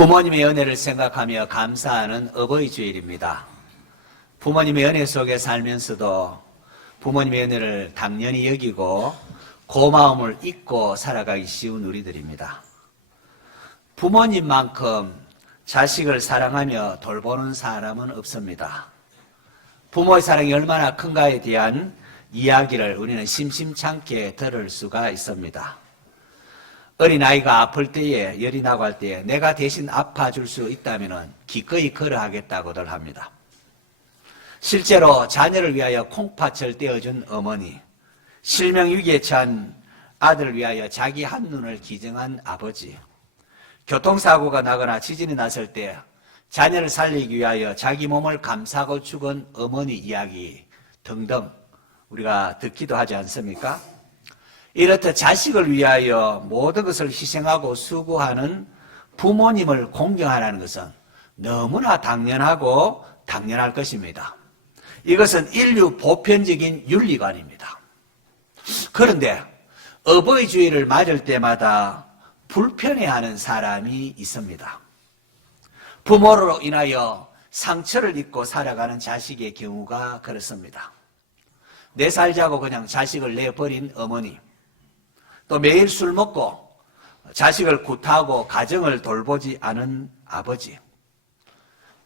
부모님의 은혜를 생각하며 감사하는 어버이 주일입니다. 부모님의 은혜 속에 살면서도 부모님의 은혜를 당연히 여기고 고마움을 잊고 살아가기 쉬운 우리들입니다. 부모님만큼 자식을 사랑하며 돌보는 사람은 없습니다. 부모의 사랑이 얼마나 큰가에 대한 이야기를 우리는 심심찮게 들을 수가 있습니다. 어린아이가 아플 때에, 열이 나고 할 때에 내가 대신 아파줄 수 있다면 기꺼이 걸어하겠다고들 합니다. 실제로 자녀를 위하여 콩팥을 떼어준 어머니, 실명위기에 처한 아들을 위하여 자기 한눈을 기증한 아버지, 교통사고가 나거나 지진이 났을 때 자녀를 살리기 위하여 자기 몸을 감싸고 죽은 어머니 이야기 등등 우리가 듣기도 하지 않습니까? 이렇듯 자식을 위하여 모든 것을 희생하고 수고하는 부모님을 공경하라는 것은 너무나 당연하고 당연할 것입니다. 이것은 인류 보편적인 윤리관입니다. 그런데 어버이 주일을 맞을 때마다 불편해하는 사람이 있습니다. 부모로 인하여 상처를 입고 살아가는 자식의 경우가 그렇습니다. 내 살자고 그냥 자식을 내버린 어머니, 또 매일 술 먹고 자식을 구타하고 가정을 돌보지 않은 아버지,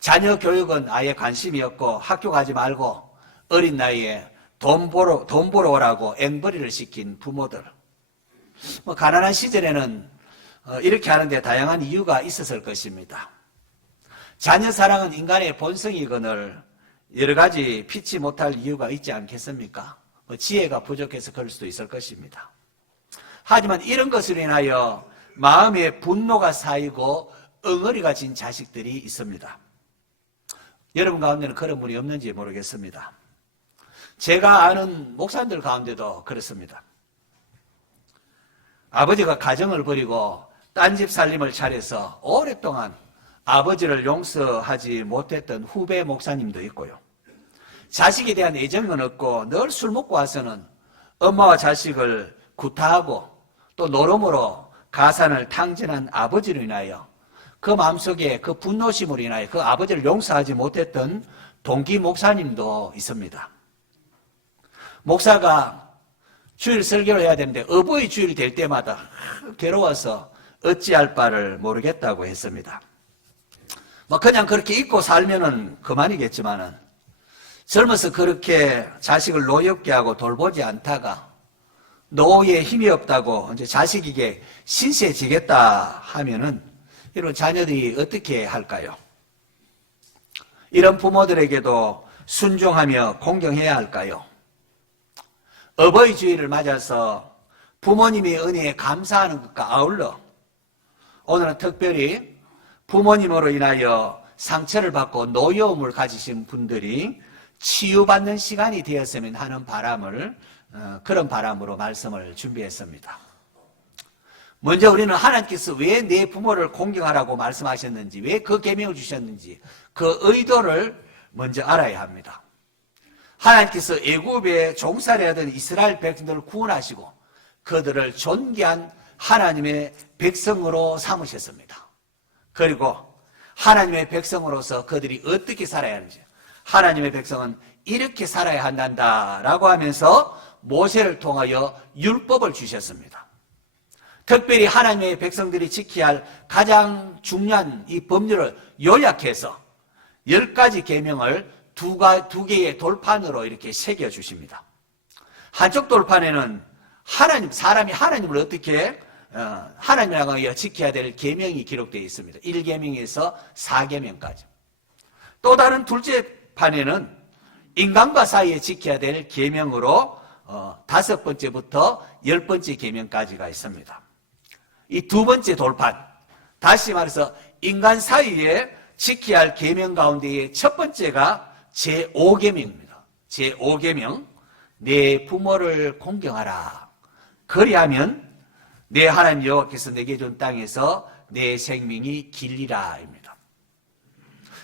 자녀 교육은 아예 관심이 없고 학교 가지 말고 어린 나이에 돈 보러 오라고 앵벌이를 시킨 부모들. 가난한 시절에는 이렇게 하는데 다양한 이유가 있었을 것입니다. 자녀 사랑은 인간의 본성이거늘 여러 가지 피치 못할 이유가 있지 않겠습니까? 지혜가 부족해서 그럴 수도 있을 것입니다. 하지만 이런 것으로 인하여 마음에 분노가 쌓이고 엉어리가 진 자식들이 있습니다. 여러분 가운데는 그런 분이 없는지 모르겠습니다. 제가 아는 목사님들 가운데도 그렇습니다. 아버지가 가정을 버리고 딴 집 살림을 차려서 오랫동안 아버지를 용서하지 못했던 후배 목사님도 있고요. 자식에 대한 애정은 없고 늘 술 먹고 와서는 엄마와 자식을 구타하고 또 노름으로 가산을 탕진한 아버지로 인하여 그 마음속에 그 분노심으로 인하여 그 아버지를 용서하지 못했던 동기 목사님도 있습니다. 목사가 주일 설교를 해야 되는데 어버이 주일이 될 때마다 괴로워서 어찌할 바를 모르겠다고 했습니다. 그냥 그렇게 잊고 살면은 그만이겠지만은 젊어서 그렇게 자식을 노엽게 하고 돌보지 않다가 노후에 힘이 없다고 이제 자식에게 신세지겠다 하면은 이런 자녀들이 어떻게 할까요? 이런 부모들에게도 순종하며 공경해야 할까요? 어버이 주일을 맞아서 부모님의 은혜에 감사하는 것과 아울러 오늘은 특별히 부모님으로 인하여 상처를 받고 노여움을 가지신 분들이 치유받는 시간이 되었으면 하는 그런 바람으로 말씀을 준비했습니다. 먼저 우리는 하나님께서 왜 내 부모를 공경하라고 말씀하셨는지, 왜 그 계명을 주셨는지 그 의도를 먼저 알아야 합니다. 하나님께서 애굽에 종살이 하던 이스라엘 백성들을 구원하시고 그들을 존귀한 하나님의 백성으로 삼으셨습니다. 그리고 하나님의 백성으로서 그들이 어떻게 살아야 하는지, 하나님의 백성은 이렇게 살아야 한다라고 하면서 모세를 통하여 율법을 주셨습니다. 특별히 하나님의 백성들이 지켜야 할 가장 중요한 이 법률을 요약해서 10가지 계명을 두 개의 돌판으로 이렇게 새겨주십니다. 한쪽 돌판에는 사람이 하나님을 어떻게 하나님이라고 지켜야 될 계명이 기록되어 있습니다. 1계명에서 4계명까지. 또 다른 둘째 판에는 인간과 사이에 지켜야 될 계명으로 5번째부터 10번째 계명까지가 있습니다. 이 두 번째 돌판, 다시 말해서 인간 사이에 지켜야 할 계명 가운데의 첫 번째가 제5계명입니다. 제5계명, 내 부모를 공경하라. 그리하면 내 하나님 여호와께서 내게 준 땅에서 내 생명이 길리라입니다.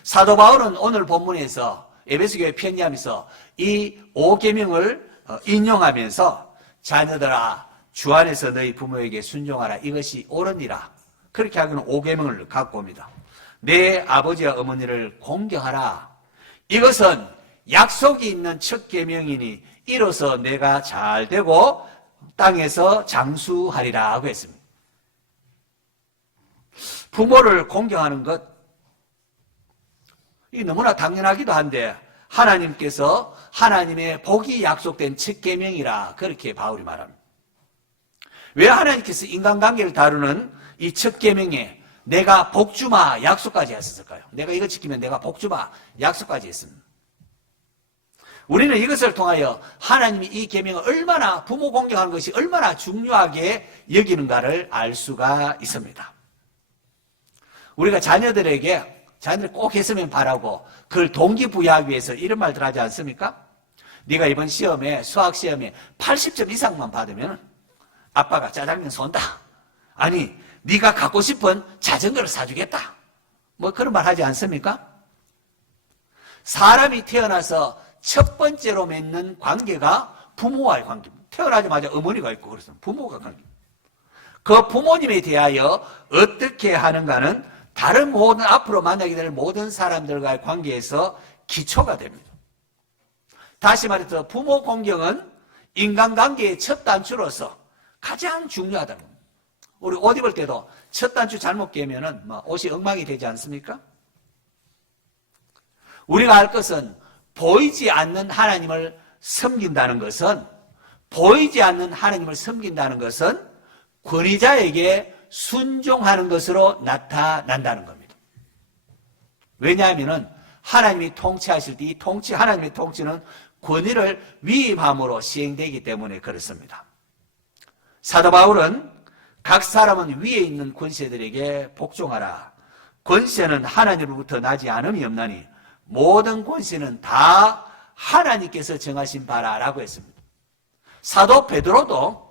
사도 바울은 오늘 본문에서 에베소교회 편지하면서 이 5계명을 인용하면서 자녀들아 주 안에서 너희 부모에게 순종하라, 이것이 옳으니라, 그렇게 하기는 5계명을 갖고 옵니다. 내 아버지와 어머니를 공경하라. 이것은 약속이 있는 첫 계명이니 이로써 내가 잘 되고 땅에서 장수하리라 하고 했습니다. 부모를 공경하는 것, 이 너무나 당연하기도 한데 하나님께서 하나님의 복이 약속된 첫 계명이라 그렇게 바울이 말합니다. 왜 하나님께서 인간관계를 다루는 이 첫 계명에 내가 복 주마 약속까지 했었을까요? 내가 이거 지키면 내가 복 주마 약속까지 했습니다. 우리는 이것을 통하여 하나님이 이 계명을 얼마나 부모 공경하는 것이 얼마나 중요하게 여기는가를 알 수가 있습니다. 우리가 자녀들이 꼭 했으면 바라고 그걸 동기부여하기 위해서 이런 말들 하지 않습니까? 네가 이번 시험에 수학 시험에 80점 이상만 받으면 아빠가 짜장면 쏜다. 아니 네가 갖고 싶은 자전거를 사주겠다. 뭐 그런 말 하지 않습니까? 사람이 태어나서 첫 번째로 맺는 관계가 부모와의 관계입니다. 태어나자마자 어머니가 있고 그래서 부모가 관계입니다. 그 부모님에 대하여 어떻게 하는가는 다른 모든 앞으로 만나게 될 모든 사람들과의 관계에서 기초가 됩니다. 다시 말해서 부모 공경은 인간관계의 첫 단추로서 가장 중요하다는 겁니다. 우리 옷 입을 때도 첫 단추 잘못 깨면은 옷이 엉망이 되지 않습니까? 우리가 알 것은 보이지 않는 하나님을 섬긴다는 것은 권위자에게 순종하는 것으로 나타난다는 겁니다. 왜냐하면 하나님이 통치하실 때 하나님의 통치는 권위를 위임함으로 시행되기 때문에 그렇습니다. 사도 바울은 각 사람은 위에 있는 권세들에게 복종하라. 권세는 하나님으로부터 나지 않음이 없나니 모든 권세는 다 하나님께서 정하신 바라라고 했습니다. 사도 베드로도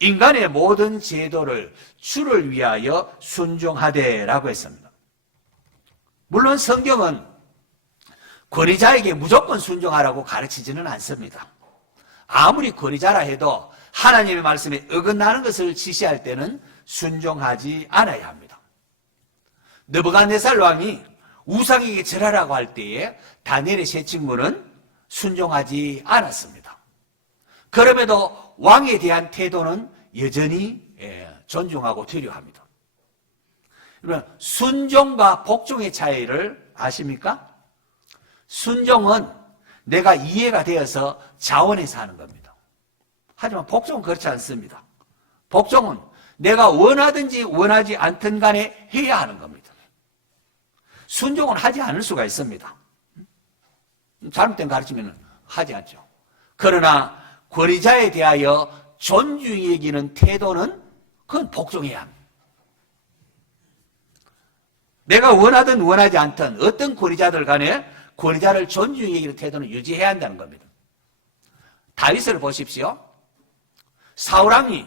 인간의 모든 제도를 주를 위하여 순종하되라고 했습니다. 물론 성경은 권위자에게 무조건 순종하라고 가르치지는 않습니다. 아무리 권위자라 해도 하나님의 말씀에 어긋나는 것을 지시할 때는 순종하지 않아야 합니다. 느부갓네살 왕이 우상에게 절하라고 할 때에 다니엘의 세 친구는 순종하지 않았습니다. 그럼에도 왕에 대한 태도는 여전히 존중하고 되려합니다. 그러면 순종과 복종의 차이를 아십니까? 순종은 내가 이해가 되어서 자원해서 하는 겁니다. 하지만 복종은 그렇지 않습니다. 복종은 내가 원하든지 원하지 않든 간에 해야 하는 겁니다. 순종은 하지 않을 수가 있습니다. 잘못된 가르치면 하지 않죠. 그러나 권위자에 대하여 존중이 여기는 태도는 그건 복종해야 합니다. 내가 원하든 원하지 않든 어떤 권위자들 간에 권위자를 존중히 여기는 태도는 유지해야 한다는 겁니다. 다윗을 보십시오. 사울왕이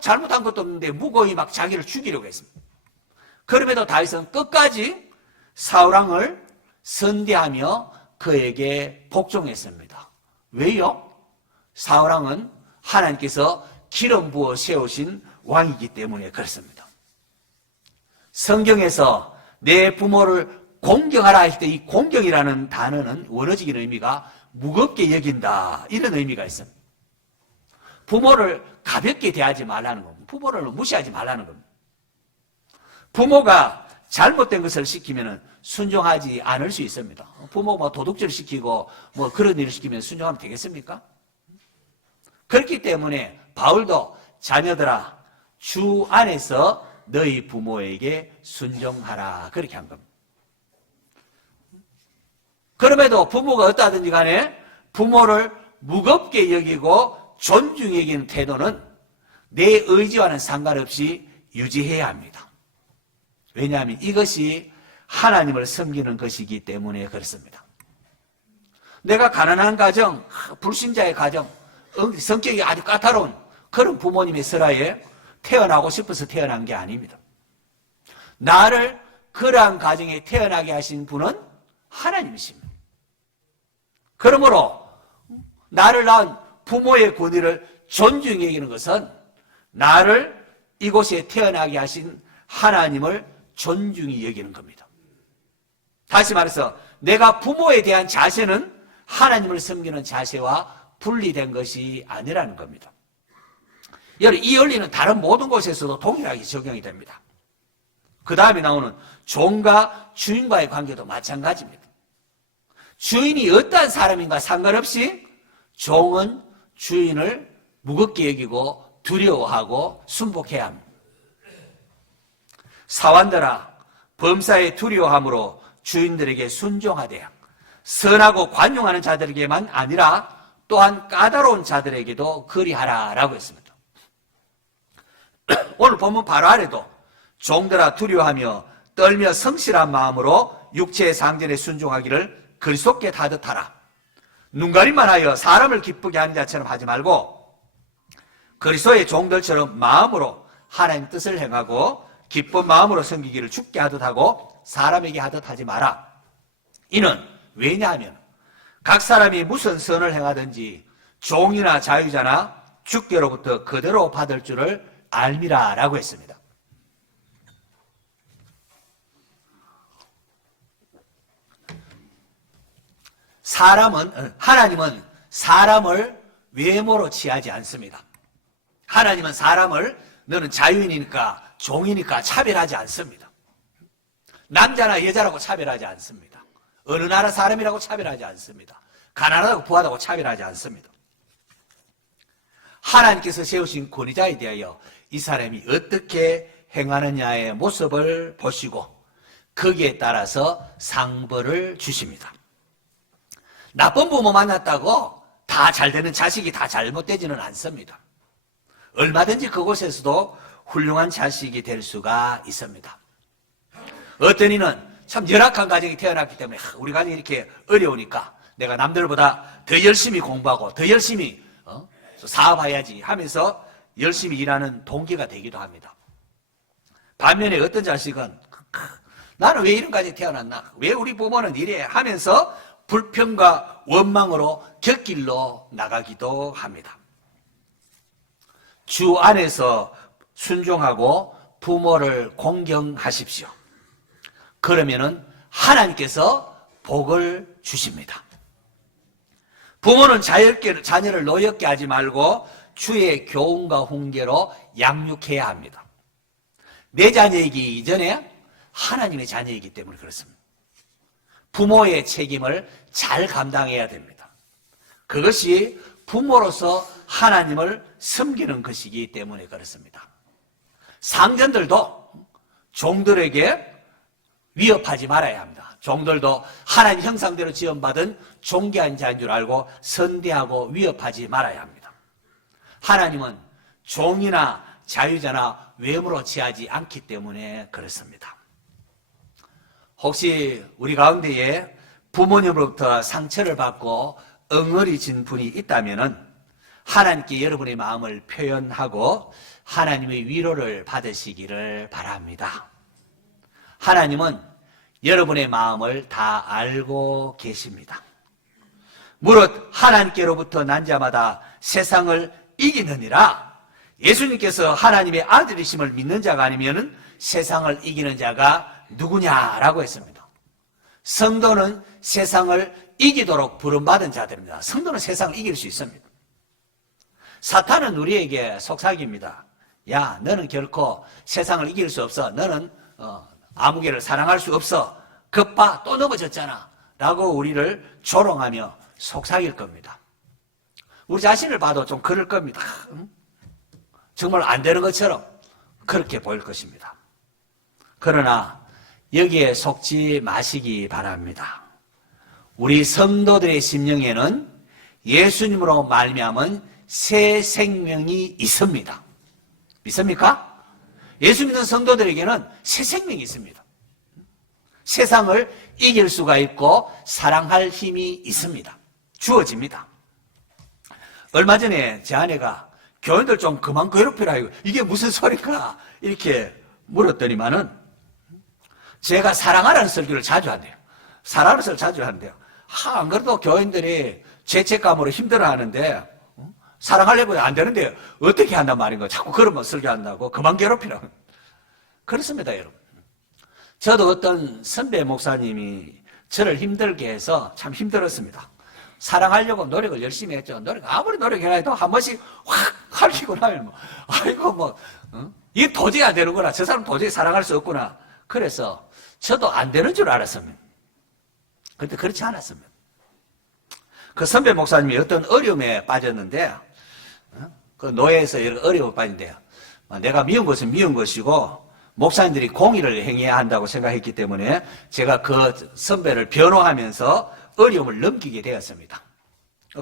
잘못한 것도 없는데 무고히 막 자기를 죽이려고 했습니다. 그럼에도 다윗은 끝까지 사울왕을 선대하며 그에게 복종했습니다. 왜요? 사울왕은 하나님께서 기름 부어 세우신 왕이기 때문에 그렇습니다. 성경에서 내 부모를 공경하라 할 때 이 공경이라는 단어는 원어적인 의미가 무겁게 여긴다 이런 의미가 있습니다. 부모를 가볍게 대하지 말라는 겁니다. 부모를 무시하지 말라는 겁니다. 부모가 잘못된 것을 시키면 순종하지 않을 수 있습니다. 부모가 도둑질 시키고 그런 일을 시키면 순종하면 되겠습니까? 그렇기 때문에 바울도 자녀들아 주 안에서 너희 부모에게 순종하라 그렇게 한 겁니다. 그럼에도 부모가 어떠하든지 간에 부모를 무겁게 여기고 존중히 여기는 태도는 내 의지와는 상관없이 유지해야 합니다. 왜냐하면 이것이 하나님을 섬기는 것이기 때문에 그렇습니다. 내가 가난한 가정, 불신자의 가정, 성격이 아주 까다로운 그런 부모님의 설화에 태어나고 싶어서 태어난 게 아닙니다. 나를 그러한 가정에 태어나게 하신 분은 하나님이십니다. 그러므로 나를 낳은 부모의 권위를 존중히 여기는 것은 나를 이곳에 태어나게 하신 하나님을 존중히 여기는 겁니다. 다시 말해서 내가 부모에 대한 자세는 하나님을 섬기는 자세와 분리된 것이 아니라는 겁니다. 여러분, 이 원리는 다른 모든 곳에서도 동일하게 적용이 됩니다. 그 다음에 나오는 종과 주인과의 관계도 마찬가지입니다. 주인이 어떠한 사람인가 상관없이 종은 주인을 무겁게 여기고 두려워하고 순복해야 합니다. 사환들아, 범사에 두려워함으로 주인들에게 순종하되 선하고 관용하는 자들에게만 아니라 또한 까다로운 자들에게도 그리하라라고 했습니다. 오늘 본문 바로 아래도 종들아 두려워하며 떨며 성실한 마음으로 육체의 상전에 순종하기를 그리스도께 다듯하라. 눈가림만 하여 사람을 기쁘게 하는 자처럼 하지 말고 그리스도의 종들처럼 마음으로 하나님 뜻을 행하고 기쁜 마음으로 섬기기를 주께 하듯 하고 사람에게 하듯 하지 마라. 이는 왜냐하면 각 사람이 무슨 선을 행하든지 종이나 자유자나 주께로부터 그대로 받을 줄을 알미라 라고 했습니다. 하나님은 사람을 외모로 취하지 않습니다. 하나님은 사람을 너는 자유인이니까 종이니까 차별하지 않습니다. 남자나 여자라고 차별하지 않습니다. 어느 나라 사람이라고 차별하지 않습니다. 가난하다고 부하다고 차별하지 않습니다. 하나님께서 세우신 권위자에 대하여 이 사람이 어떻게 행하느냐의 모습을 보시고 거기에 따라서 상벌을 주십니다. 나쁜 부모 만났다고 다 잘되는 자식이 다 잘못되지는 않습니다. 얼마든지 그곳에서도 훌륭한 자식이 될 수가 있습니다. 어떤 이는 참 열악한 가정이 태어났기 때문에 우리 가정이 이렇게 어려우니까 내가 남들보다 더 열심히 공부하고 더 열심히 사업해야지 하면서 열심히 일하는 동기가 되기도 합니다. 반면에 어떤 자식은 나는 왜 이런 가정에 태어났나? 왜 우리 부모는 이래? 하면서 불평과 원망으로 곁길로 나가기도 합니다. 주 안에서 순종하고 부모를 공경하십시오. 그러면은 하나님께서 복을 주십니다. 부모는 자녀를 노엽게 하지 말고 주의 교훈과 훈계로 양육해야 합니다. 내 자녀이기 이전에 하나님의 자녀이기 때문에 그렇습니다. 부모의 책임을 잘 감당해야 됩니다. 그것이 부모로서 하나님을 섬기는 것이기 때문에 그렇습니다. 상전들도 종들에게 위협하지 말아야 합니다. 종들도 하나님 형상대로 지원받은 존귀한 자인 줄 알고 선대하고 위협하지 말아야 합니다. 하나님은 종이나 자유자나 외모로 취하지 않기 때문에 그렇습니다. 혹시 우리 가운데에 부모님으로부터 상처를 받고 엉어리진 분이 있다면 하나님께 여러분의 마음을 표현하고 하나님의 위로를 받으시기를 바랍니다. 하나님은 여러분의 마음을 다 알고 계십니다. 무릇 하나님께로부터 난 자마다 세상을 이기느니라. 예수님께서 하나님의 아들이심을 믿는 자가 아니면 세상을 이기는 자가 누구냐라고 했습니다. 성도는 세상을 이기도록 부름받은 자들입니다. 성도는 세상을 이길 수 있습니다. 사탄은 우리에게 속삭입니다. 야, 너는 결코 세상을 이길 수 없어. 너는 아무개를 사랑할 수 없어. 그봐 또 넘어졌잖아 라고 우리를 조롱하며 속삭일 겁니다. 우리 자신을 봐도 좀 그럴 겁니다. 정말 안 되는 것처럼 그렇게 보일 것입니다. 그러나 여기에 속지 마시기 바랍니다. 우리 성도들의 심령에는 예수님으로 말미암은 새 생명이 있습니다. 믿습니까? 예수 믿는 성도들에게는 새 생명이 있습니다. 세상을 이길 수가 있고 사랑할 힘이 있습니다. 주어집니다. 얼마 전에 제 아내가 교인들 좀 그만 괴롭히라 이게 무슨 소리인가 이렇게 물었더니만은 제가 사랑하라는 설교를 자주 한대요. 사랑하는 설교를 자주 한대요. 안 그래도 교인들이 죄책감으로 힘들어하는데 사랑하려고 안 되는데 어떻게 한단 말인가. 자꾸 그러면 설교한다고 그만 괴롭히라고. 그렇습니다, 여러분. 저도 어떤 선배 목사님이 저를 힘들게 해서 참 힘들었습니다. 사랑하려고 노력을 열심히 했죠. 아무리 노력해도 한 번씩 확 할리고 나면 아이고 이게 도저히 안 되는구나. 저 사람 도저히 사랑할 수 없구나. 그래서 저도 안 되는 줄 알았습니다. 그런데 그렇지 않았습니다. 그 선배 목사님이 어떤 어려움에 빠졌는데, 그 노예에서 여러 어려움에 빠진대요. 내가 미운 것은 미운 것이고, 목사님들이 공의를 행해야 한다고 생각했기 때문에 제가 그 선배를 변호하면서 어려움을 넘기게 되었습니다.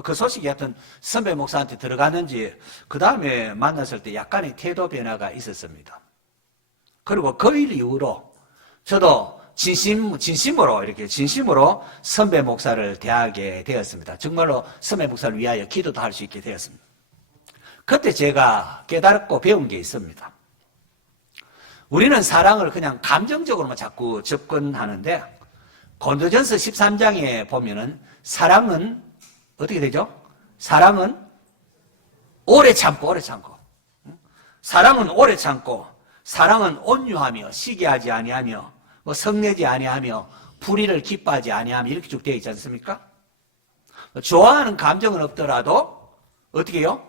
그 소식이 하여튼 선배 목사한테 들어갔는지 그 다음에 만났을 때 약간의 태도 변화가 있었습니다. 그리고 그 일 이후로 저도 진심으로 선배 목사를 대하게 되었습니다. 정말로 선배 목사를 위하여 기도도 할 수 있게 되었습니다. 그때 제가 깨달았고 배운 게 있습니다. 우리는 사랑을 그냥 감정적으로만 자꾸 접근하는데, 고린도전서 13장에 보면은 사랑은 어떻게 되죠? 사랑은 오래 참고, 사랑은 오래 참고, 사랑은 온유하며 시기하지 아니하며 성내지 아니하며 불의를 기뻐하지 아니하며 이렇게 쭉 되어 있지 않습니까? 좋아하는 감정은 없더라도 어떻게 해요?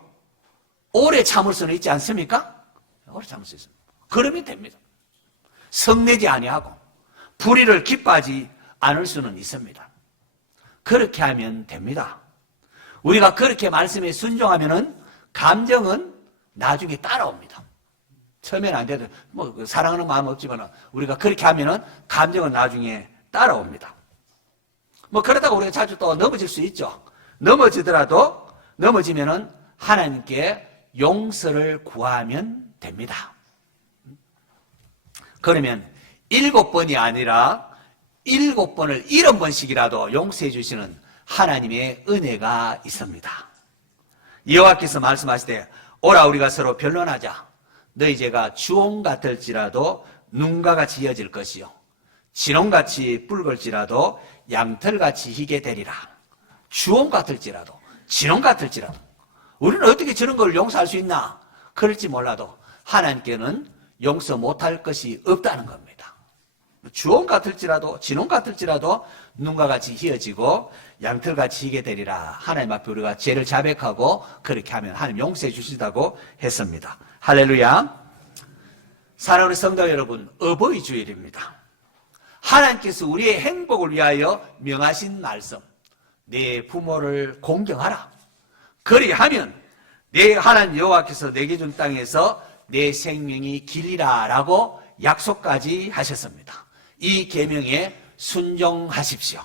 오래 참을 수는 있지 않습니까? 오래 참을 수 있습니다. 그러면 됩니다. 성내지 아니하고 불의를 기뻐하지 않을 수는 있습니다. 그렇게 하면 됩니다. 우리가 그렇게 말씀에 순종하면은 감정은 나중에 따라옵니다. 처음에는 안 돼도 사랑하는 마음 없지만 우리가 그렇게 하면은 감정은 나중에 따라옵니다. 그러다가 우리가 자주 또 넘어질 수 있죠. 넘어지면은 하나님께 용서를 구하면 됩니다. 그러면 7번이 아니라 7번을 70번씩이라도 용서해 주시는 하나님의 은혜가 있습니다. 여호와께서 말씀하시되 오라 우리가 서로 변론하자. 너희 죄가 주홍 같을지라도 눈과 같이 이어질 것이요 진홍같이 붉을지라도 양털같이 희게 되리라. 주홍 같을지라도 진홍 같을지라도 우리는 어떻게 저런 걸 용서할 수 있나? 그럴지 몰라도 하나님께는 용서 못할 것이 없다는 겁니다. 주홍 같을지라도 진홍 같을지라도 눈과 같이 희어지고 양털같이 희게 되리라. 하나님 앞에 우리가 죄를 자백하고 그렇게 하면 하나님 용서해 주시다고 했습니다. 할렐루야. 사랑하는 성도 여러분, 어버이 주일입니다. 하나님께서 우리의 행복을 위하여 명하신 말씀, 내 부모를 공경하라. 그리하면 내 하나님 여호와께서 내게 준 땅에서 내 생명이 길리라 라고 약속까지 하셨습니다. 이 계명에 순종하십시오.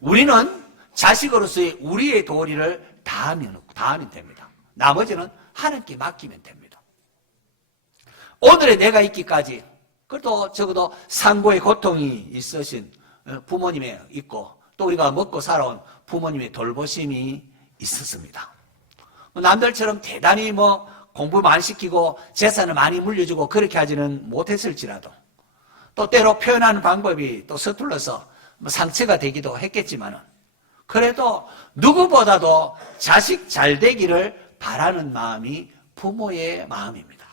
우리는 자식으로서의 우리의 도리를 다하면 됩니다. 나머지는 하나님께 맡기면 됩니다. 오늘의 내가 있기까지 그래도 적어도 상고의 고통이 있으신 부모님이 있고 또 우리가 먹고 살아온 부모님의 돌보심이 있었습니다. 남들처럼 대단히 공부 많이 시키고 재산을 많이 물려주고 그렇게 하지는 못했을지라도 또 때로 표현하는 방법이 또 서툴러서 상처가 되기도 했겠지만은 그래도 누구보다도 자식 잘 되기를 바라는 마음이 부모의 마음입니다.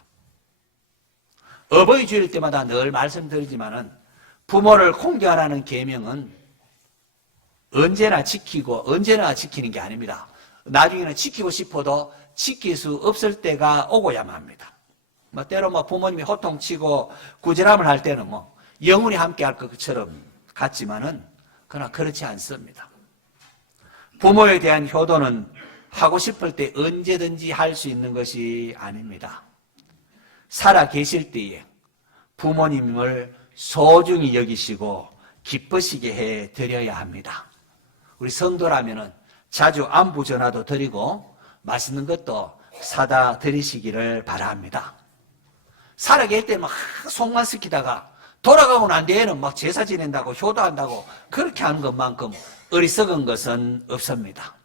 어버이 주일 때마다 늘 말씀드리지만은 부모를 공경하라는 계명은 언제나 지키는 게 아닙니다. 나중에는 지키고 싶어도 지킬 수 없을 때가 오고야만 합니다. 때로 부모님이 호통치고 구제람을 할 때는 영원히 함께 할 것처럼 같지만은 그러나 그렇지 않습니다. 부모에 대한 효도는 하고 싶을 때 언제든지 할 수 있는 것이 아닙니다. 살아 계실 때에 부모님을 소중히 여기시고 기쁘시게 해 드려야 합니다. 우리 성도라면은 자주 안부 전화도 드리고 맛있는 것도 사다 드리시기를 바랍니다. 살아계실 때 속만 썩히다가 돌아가고 난 뒤에는 제사 지낸다고 효도한다고 그렇게 하는 것만큼 어리석은 것은 없습니다.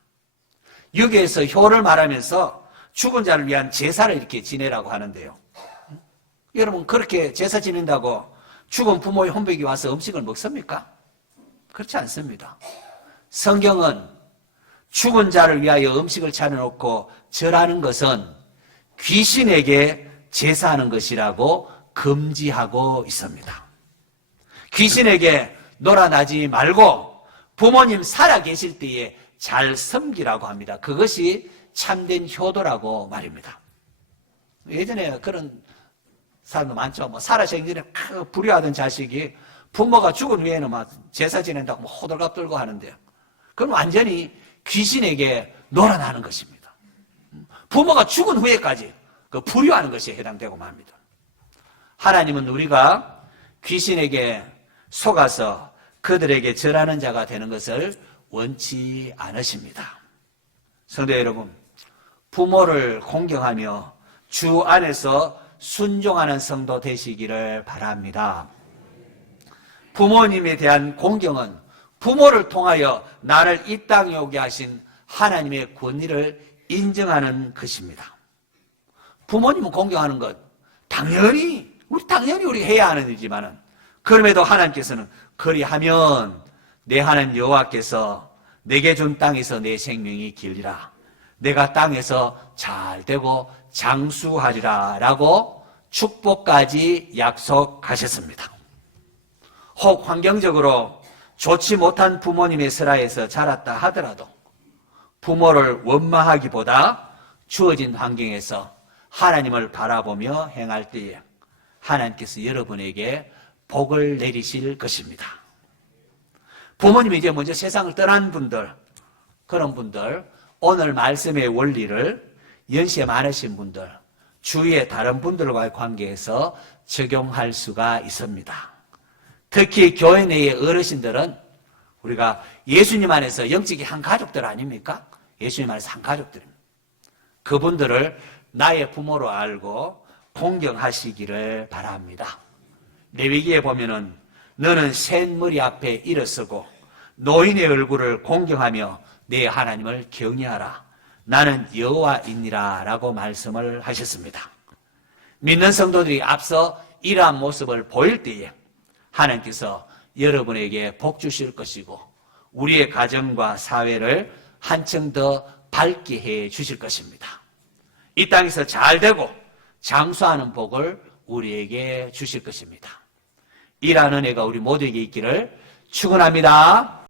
여기에서 효를 말하면서 죽은 자를 위한 제사를 이렇게 지내라고 하는데요. 여러분 그렇게 제사 지낸다고 죽은 부모의 혼백이 와서 음식을 먹습니까? 그렇지 않습니다. 성경은 죽은 자를 위하여 음식을 차려놓고 절하는 것은 귀신에게 제사하는 것이라고 금지하고 있습니다. 귀신에게 놀아나지 말고 부모님 살아 계실 때에 잘 섬기라고 합니다. 그것이 참된 효도라고 말입니다. 예전에 그런 사람도 많죠. 뭐 살아생전에 불효하던 자식이 부모가 죽은 후에는 막 제사 지낸다고 뭐 호들갑 떨고 하는데요. 그건 완전히 귀신에게 놀아나는 것입니다. 부모가 죽은 후에까지 그 불효하는 것에 해당되고 맙니다. 하나님은 우리가 귀신에게 속아서 그들에게 절하는 자가 되는 것을 원치 않으십니다. 성도 여러분, 부모를 공경하며 주 안에서 순종하는 성도 되시기를 바랍니다. 부모님에 대한 공경은 부모를 통하여 나를 이 땅에 오게 하신 하나님의 권위를 인정하는 것입니다. 부모님을 공경하는 것 당연히 우리 해야 하는 일이지만은 그럼에도 하나님께서는 그리하면 내 하나님 여호와께서 내게 준 땅에서 내 생명이 길리라. 내가 땅에서 잘 되고 장수하리라 라고 축복까지 약속하셨습니다. 혹 환경적으로 좋지 못한 부모님의 슬하에서 자랐다 하더라도 부모를 원망하기보다 주어진 환경에서 하나님을 바라보며 행할 때에 하나님께서 여러분에게 복을 내리실 것입니다. 부모님이 이제 먼저 세상을 떠난 분들, 그런 분들, 오늘 말씀의 원리를 연세 많으신 분들, 주위의 다른 분들과의 관계에서 적용할 수가 있습니다. 특히 교회 내의 어르신들은 우리가 예수님 안에서 영적인 한 가족들 아닙니까? 예수님 안에서 한 가족들입니다. 그분들을 나의 부모로 알고 공경하시기를 바랍니다. 레위기에 보면은 너는 샌머리 앞에 일어서고 노인의 얼굴을 공경하며 내 하나님을 경외하라. 나는 여호와이니라 라고 말씀을 하셨습니다. 믿는 성도들이 앞서 이러한 모습을 보일 때에 하나님께서 여러분에게 복 주실 것이고 우리의 가정과 사회를 한층 더 밝게 해 주실 것입니다. 이 땅에서 잘 되고 장수하는 복을 우리에게 주실 것입니다. 이러한 은혜가 우리 모두에게 있기를 축원합니다.